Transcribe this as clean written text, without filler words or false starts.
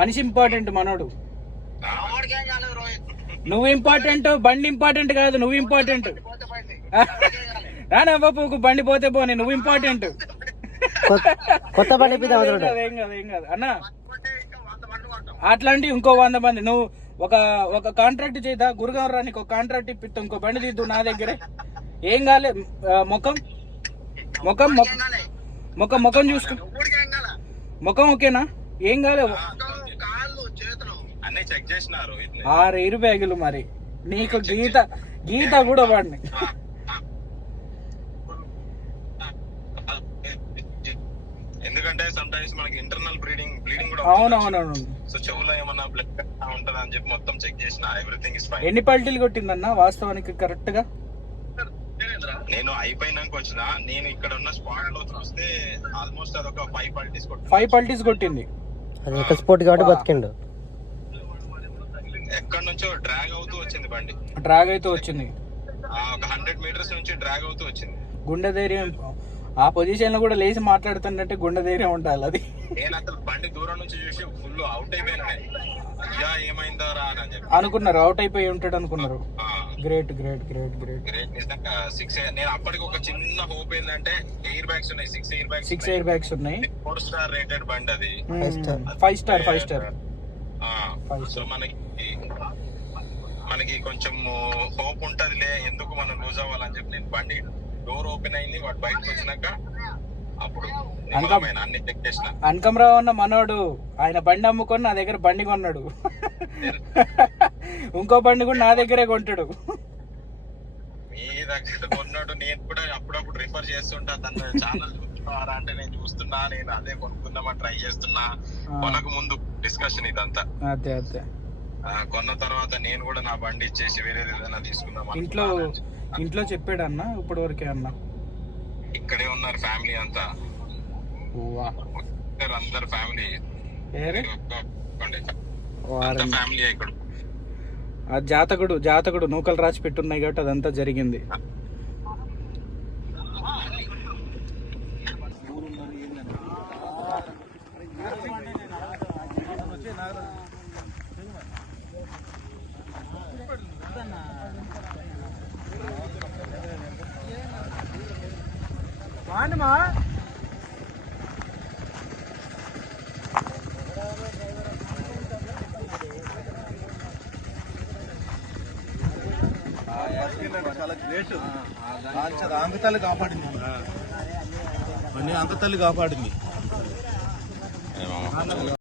మనిషి ఇంపార్టెంట్, మనోడు. నువ్వు ఇంపార్టెంట్, బండి ఇంపార్టెంట్ కాదు, నువ్వు ఇంపార్టెంట్. రానా బాబు, బండి పోతే పోనీ, నువ్వు ఇంపార్టెంట్. కొత్త బండి ఏం కాదు అన్న. అట్లాంటి ఇంకో 100 మంది. నువ్వు ఒక కాంట్రాక్ట్ చేద్దా, గురుగాం రా, నీకు ఒక కాంట్రాక్ట్ ఇప్పిస్తా, ఇంకో బండి తీద్దు నా దగ్గరే. ఏం కాలే. ముఖం ముఖం ముఖం ముఖం చూసుకో. ముఖం ఓకేనా? ఏం కాలే. 6 ఎయిర్ బ్యాగులు. మరి నీకు గీత కూడా వాడిని. ఎందుకంటే సమ్ టైమ్స్ మనకి ఇంటర్నల్ బ్లీడింగ్ కూడా అవునవునవును. సో చెవులో ఏమన్నా బ్లడ్ ఉంటదా అని చెప్పి మొత్తం చెక్ చేసిన, ఎవ్రీథింగ్ ఇస్ ఫైన్. ఎన్ని పల్టీలు కొట్టిందన్న వాస్తవానికి కరెక్ట్ గా? నేను అయిపోయినాక వచ్చిన, నేను ఇక్కడ ఉన్న స్పాట్ లో చూస్తే ఆల్మోస్ట్ అదొక 5 పల్టీస్ కొట్టింది. అది ఒక స్పోర్ట్ కాబట్టి బతికిండు. ఎక్కడి నుంచో డ్రాగ్ అవుతూ వచ్చింది బండి. ఒక 100 మీటర్స్ నుంచి డ్రాగ్ అవుతూ వచ్చింది. గుండె ధైర్యం ఆ పొజిషన్ లో కూడా లేచి మాట్లాడుతున్నట్టే గుండె ధైర్యం ఉండాలి. అది నేను అసలు బండి దూరం నుంచి చూసి ఫుల్ అవుట్ అయిపోయినా, అయ్యా ఏమైందా రా అని చెప్పి అనుకున్నారు. అవుట్ అయిపోయి ఉంటాడు అనుకున్నారు. గ్రేట్. నేను అప్పటికి ఒక చిన్న హోప్ ఏంటంటే ఎయిర్ బ్యాగ్స్ ఉన్నాయి, 6 ఎయిర్ బ్యాగ్స్ ఉన్నాయి. 4 స్టార్ రేటెడ్ బండి అది. 5 స్టార్. సో మనకి కొంచెం హోప్ ఉంటదిలే, ఎందుకు మనం లూజ్ అవ్వాలని చెప్పి నేను బండి డోర్ ఓపెన్ అయింది, వాడు బయటకు వచ్చినాక అప్పుడు అన్ని చెక్ చేసిన. అనకంరావు అన్న మనోడు, ఆయన బండి అమ్ముకొని నా దగ్గర బండి కొన్నాడు. ఇంకో బండి కూడా నా దగ్గరే కొంటాడు. మీ దగ్గర కొన్నాడు. నేను కూడా అప్పుడప్పుడు రిఫర్ చేస్తుంటా, తన ఛానల్ చూస్తున్నారా అంటే నేను చూస్తున్నా, నేను అదే కొనుక్కుందామని ట్రై చేస్తున్నా. కొనకు ముందు డిస్కషన్ ఇదంతా. అదే కొన్న తర్వాత నేను కూడా నా బండి ఇచ్చేసి వేరే ఏదైనా తీసుకుందాం. ఇంట్లో చెప్పాడు అన్న ఇప్పటి వరకే? అన్న ఇక్కడే ఉన్నారు ఫ్యామిలీ అంతా, అందరు ఫ్యామిలీ ఫ్యామిలీ. ఇక్కడ ఆ జాతకుడు నూకలు రాసి పెట్టున్నాయి కాబట్టి అదంతా జరిగింది. చాలా గ్రేట్. అంకతల్లి కాపాడింది, అంకతల్లి కాపాడింది.